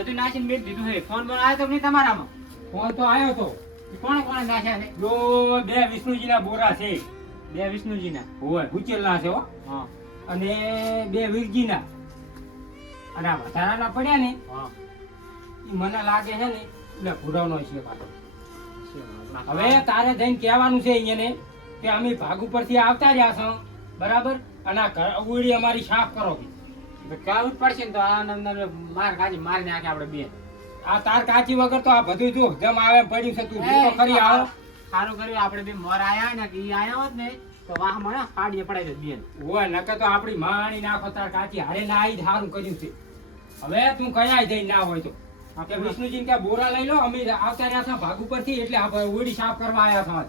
બધું નાખીને મેળ દીધું છે ફોન બોન આવ્યો તો નહીં તમારામાં? ફોન તો આવ્યો તો. કોણે કોણે નાખ્યા છે જો બે વિષ્ણુજીના બોરા છે. બે વિષ્ણુજીના? હોય ઉચેલા છે હો. હા. અને બે વીરજીના. અને આ વધારાના પડ્યા ને હા. એ મને લાગે છે ને એટલે ભૂરાવનો છે પાછો. હવે તારે જઈને કહેવાનું છે અહીંયાને કે અમે ભાગ ઉપરથી આવતા રહ્યા છો. બરાબર? અને આ ઘર અમારી સાફ કરો કે. કાવું પડશે ને તો આ નંદન માર કાચી મારી નાખે આપણે બે. આ તાર કાચી વગર તો આ બધું જો જમ આવે પડ્યું છે તું તો ખરી આવો સારું કર્યું આપણે બે મોર આયા ને ઈ આયા હોત ને તો વાહ મને પાડીએ પડાઈ દે બેન. હોય નકર તો આપણી માણી નાખો તાર કાચી હારે ના આઈ સારું કર્યું છે. હવે તું કયા જઈ ના હોય તો? આપણે વિષ્ણુજી કે બોરા લઈ લો? અમે આવતા રહ્યા હતા ભાગ ઉપરથી એટલે આપણે ઓડી સાફ કરવા આવ્યા હતા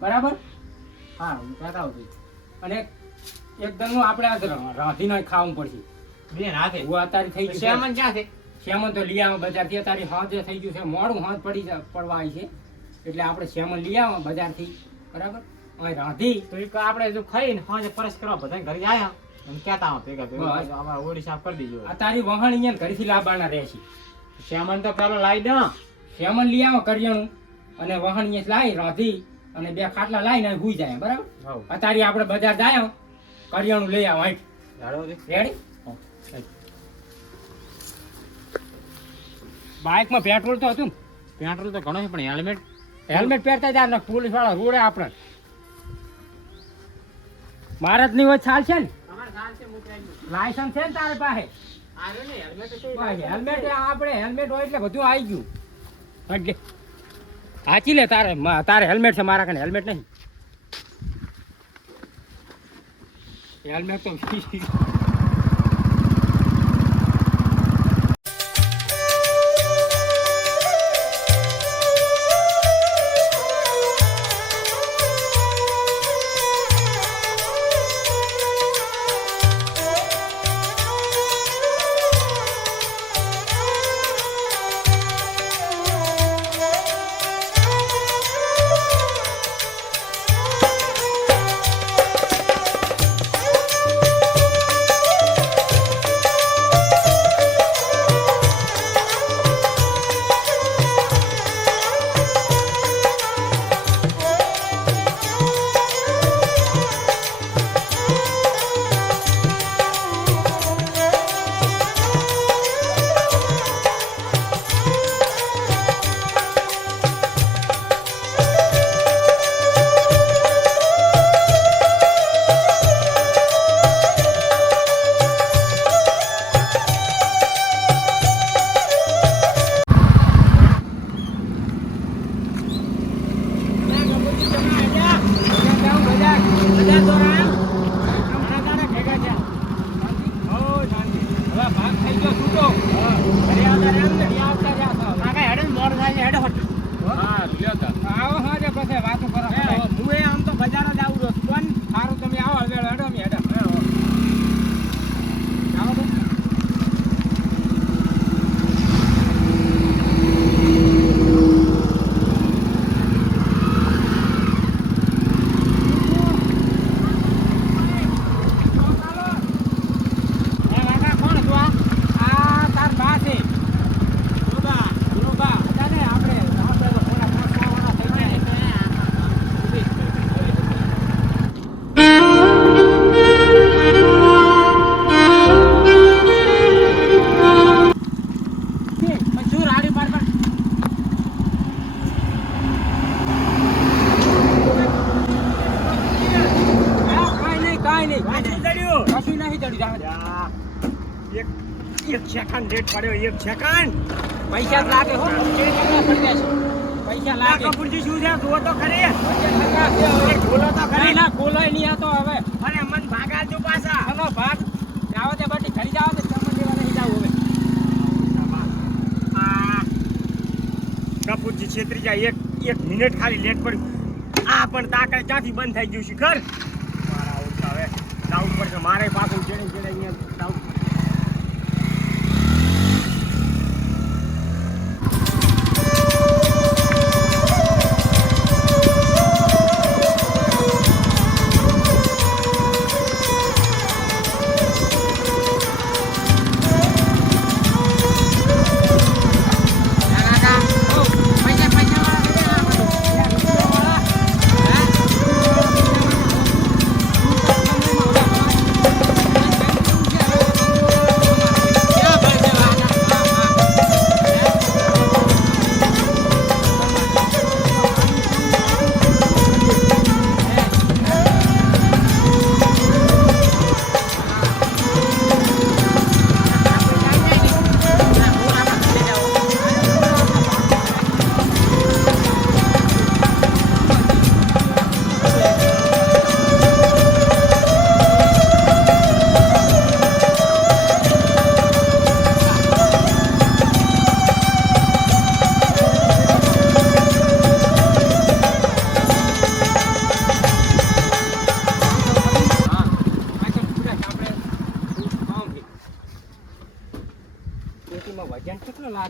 બરાબર? હા હું કહેતા હોઉં અને એકદમનું આપણે રાંધીને ખાવું પડશે. બેન હાથે હું અત્યારે થઈ ગયું. શ્યામન ક્યાં છે? શ્યામન તો આવો બજારથી અત્યારે હાજે થઈ ગયું છે. મોડું હાથ પડી પડવા આવી છે. એટલે આપણે શ્યામન આવો બજારથી બરાબર? રાંધી. તો એક આપણે જો ખાઈને સાંજે પરસ કરવા બધા ઘરે આવ્યા એમ કહેતા હો ભેગા ભેગા. અમારે ઓડી સાફ કરી દીજો વહાણ અહીંયા ઘરેથી લાવવાના રહેશે શ્યામન તો પેલો લાવી દે શ્યામન લઈ આવો કરિયાણું અને વહાણ અહીંયા લાવી રાંધી અને બે ખાટલા લાવીને હુઈ જાય બરાબર? અતારી અત્યારે આપણે બજાર જાય કરિયાણું લઈ આવો રેડી બાઇકમાં પેટ્રોલ તો હતું પેટ્રોલ તો ઘણો છે પણ હેલ્મેટ હેલ્મેટ પહેરતા જાય ને પોલીસવાળા રોડે આપણે. મારા જ નહીં હોય ચાલ છે ને લાયસન્સ છે ને તારી પાસે? હેલ્મેટ હેલ્મેટ આપણે હેલ્મેટ હોય એટલે બધું આવી ગયું. એટલે હાચી લે તારે તારે હેલ્મેટ છે મારા કને હેલ્મેટ નહીં. હેલ્મેટ તો એક સેકન્ડ લેટ પડ્યો એક સેકન્ડ. પૈસા જ લાગે હો. પૈસા લાગે. કપૂરજી શું છે? જુઓ તો ખરી. બોલો તો ખરી. ના, ખોલાય નહીં આ તો હવે. અરે મન ભાગા જો પાછા. હલો ભાગ. જાવ તે બાટી ખરી જાવ તે ચમન નહીં જાવું હવે. કપૂરજી છેતરી જાય એક એક મિનિટ ખાલી લેટ પડ્યું આ પણ તાકડે ક્યાંથી બંધ થઈ ગયું છે ઘર મારા ઓછા હવે. ડાઉટ પડશે મારે પાછું જેને જેને અહીંયા જાવું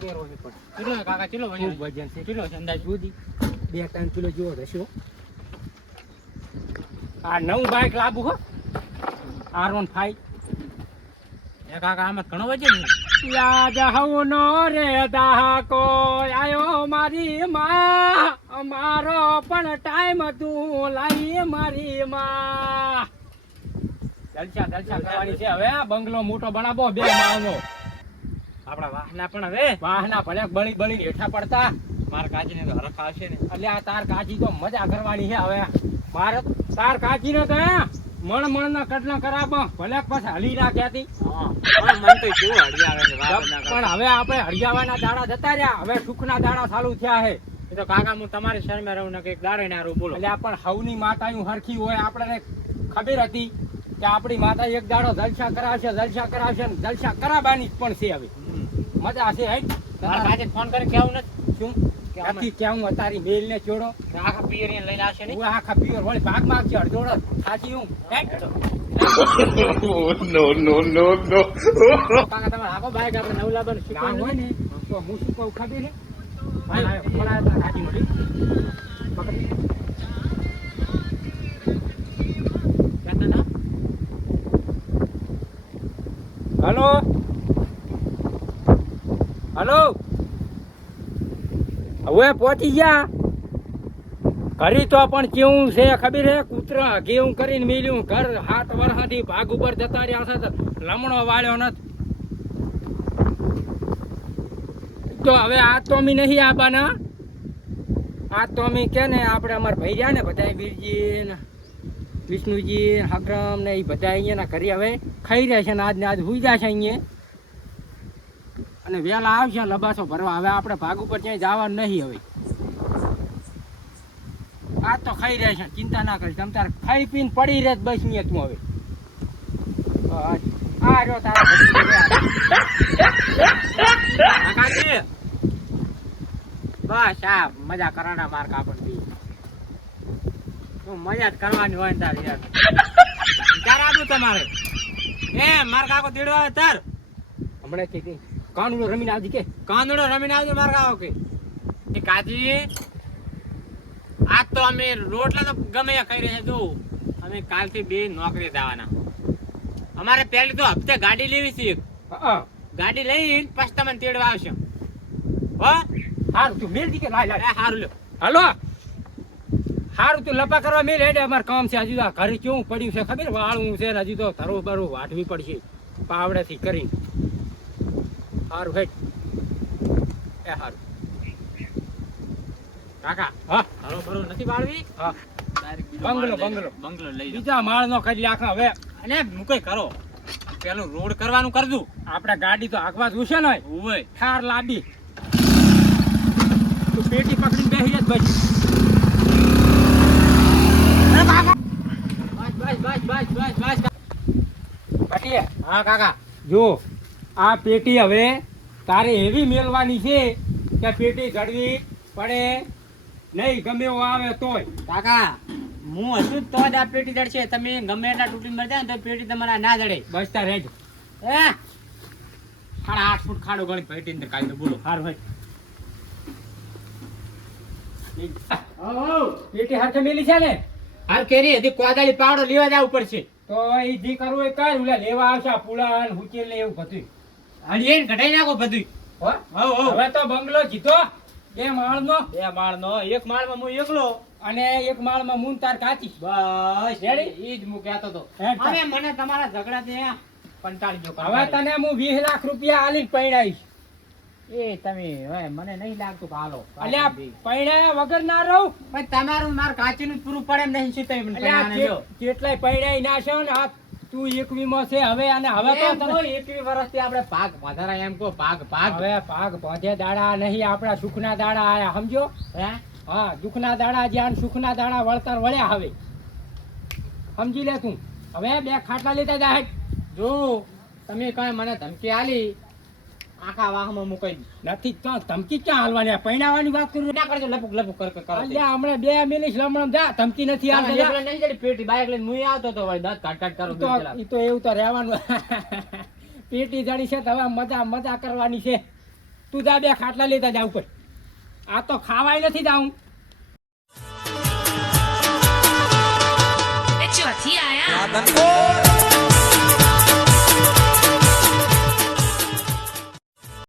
કેટલો પણ કેટલો કાકા કેટલો વજન વજન છે? કેટલો છે અંદાજ સુધી? બે ત્રણ કિલો જેવો રહેશે આ નવું બાઇક લાવું હો. આર વન ફાઈવ એ કાકા આમાં ઘણો વજન ને યાદ હવનો રે દાહકો. આયો મારી માં. અમારો પણ ટાઈમ તું લાવી મારી માં. જલસા જલસા કરવાની છે હવે બંગલો મોટો બનાવો બે માળનો. આપણા વાહના પણ હવે વાહના ભલે બળી બળી હેઠા પડતા. મારા કાચીને તો હરખ આવશે ને. એટલે આ તાર કાચી તો મજા કરવાની છે હવે. મારે તાર કાચી ને તો મણ મણ ના કટલા કરાવ ભલે પાછા હલી ના ક્યાંથી પણ મન તો હવે આપણે હળિયાવાના દાડા જતા રહ્યા. હવે સુખના દાડા ચાલુ થયા છે. એ તો કાકા હું તમારી શરમે રહું ને કંઈક દાડે ના રહું બોલો. એટલે પણ હવની માતાનું હરખી હોય આપણને ખબર હતી કે આપણી માતા એક દાડો જલસા કરાવશે જલસા કરાવશે જલસા કરાવવાની પણ છે હવે. મજા છે હે? મારા કાચે ફોન કરી કેવું નથી? શું? કે અમે- કેવું તારી મેલ ને જોડો આખા પિયર ને લઈને આવશે ને હું આખા પિયર વળી ભાગ માગશે અડધોડો સાચી હું. નો નો નો no. કાકા તમે આખો બાઈક આપણે નવલા બન ના શીખવાનું હોય ને. તો હું શું કહું ખબર છે? ભાઈ આયો, પકડાયો તાર મળી હવે પહોંચી ગયા. ઘરી તો પણ કેવું છે ખબર હે? કૂતરા કેવું કરીને મિલ્યું. ઘર હાથ વરસાથી ભાગ ઉપર જતા રહ્યા છે લમણો વાળ્યો નથી. તો હવે આ તો મી નહીં આવવાના આ તો મી કે ને આપણે અમારા ભાઈ રહ્યા ને બધા વીરજી ને વિષ્ણુજી હકરમ ને એ બધા અહીંયા ઘરે હવે ખાઈ રહ્યા છે ને આજ ને આજ હુઈ જશે અહીંયા. અને વહેલા આવશે લબાસો ભરવા. હવે આપણે ભાગ ઉપર ક્યાંય જવાનું નહીં હવે. આ તો ખાઈ રહ્યા છે. ચિંતા ના કરીશ. તમે તારે ખાઈ પીને પડી રહે બસ તું હવે. આ રહ્યો તારા બસ આ મજા કરાના માર્ક તું મજા જ કરવાની હોય ને તાર યાર. ક્યારે આવું તમારે? એ માર્ક આખો દીડવા તાર. હમણાં કે કઈ કાનુડો રમીને આવજી કે. કાંદડો રમીને આવજો મારા ગાવ કે. એ કાજી આજ તો અમે રોટલા તો ગમે ખાઈ રહ્યા જો અમે કાલથી બે નોકરી જવાના. અમારે પહેલી તો હપ્તે ગાડી લેવી છે ગાડી લઈને પછી તમને તેડવા આવશે. હો? સારું તું મેલ કે લાય એ લાય હારું લ્યો. હાલો. હારું તું લપા કરવા મેલ હેડે અમારે કામ છે હજુ તો ઘરે કેવું પડ્યું છે ખબર? વાળું છે હજી હજુ તો ધરો બરો વાટવી પડશે. પાવડેથી કરીને. હારું હેડ. એ હારું. કાકા હા? હાલો ભરો નથી વાળવી હા. બંગલો, બંગલો. બંગલો લઈ બીજા માળ નો કરી આખા હવે. અને કઈ કરો? પેલું રોડ કરવાનું કરજો. આપણે ગાડી તો આગવા જોશે ને ઓય ઠાર લાડી તું પેટી પકડીને બેસી જ બસ. બસ બસ બસ બસ બસ બાય પટીએ. હા કાકા. જો. આ પેટી હવે તારે એવી મેળવાની છે કે પેટી ઘડવી પડે. નહીં ગમે એવો આવે તોય. કાકા હું હજુ તો જ આ પેટી દડશે તમે ગમે એટલા તૂટી મરી ને તો પેટી તમારા ના દડે બસતા રહેજો એ સાડા આઠ ફૂટ ખાડો ગણી પેટી અંદર કાઢી બોલો. હાર ભાઈ પેટી હાથે મેલી છે ને? હાર કેરી હજી કોદાળી પાવડો લેવા જવું પડશે. તો એ જે કરવું એ કર લેવા આવશે ને હુચેલ ને એવું બધું એને ઘટાઈ નાખો બધું હો? હવ તો બંગલો જીતો બે માળનો. બે માળ નો એક માળમાં હું એકલો. અને એક માળમાં મૂન તાર કાચી. બસ રેડી? ઈ જ હું કહેતો તો. હવે મને તમારા ઝઘડા ત્યાં કંટાળી જો હવે તને હું વીસ લાખ રૂપિયા આલી પૈણાઈશ. એ તમે હવે મને નહીં લાગતું કે હાલો. અલ્યા પૈણાયા વગર ના રહું. પણ તમારું માર કાચીનું પૂરું પડે એમ નહીં શું તમે કેટલાય પૈણાઈ ના છે ને આ તું એકવીમાં છે હવે અને હવે તો તમે એકવી વર્ષથી આપણે પાક વધારા એમ કહો ભાગ ભાગ. હવે ભાગ ભોજે દાડા નહીં આપણા સુખના દાડા આયા સમજો? હે? હા દુખના દાડા જ્યાં સુખના દાડા વળતર વળ્યા હવે. સમજી લે તું. હવે બે ખાટલા લીધા જાહેર જો તમે કઈ મને ધમકી આલી આખા વાહમાં મુકાઈ નથી તો ધમકી ક્યાં હાલવાની? આ પૈણાવાની વાત કરું? ના કરજો લપુક લપુક કર કર અલ્યા હમણાં બે મિનિટ હમણાં જા ધમકી નથી હાલતા નહીં જડી પેટી બાઈક લઈને મુઈ આવતો તો ભાઈ દાંત કાટ કાટ કરો તો ઈ તો એવું તો રહેવાનું. પેટી જડી છે તો હવે મજા મજા કરવાની છે. તું જા બે ખાટલા લેતા જા ઉપર. આ તો ખાવાય નથી જાઉં. એ ચોથી આયા.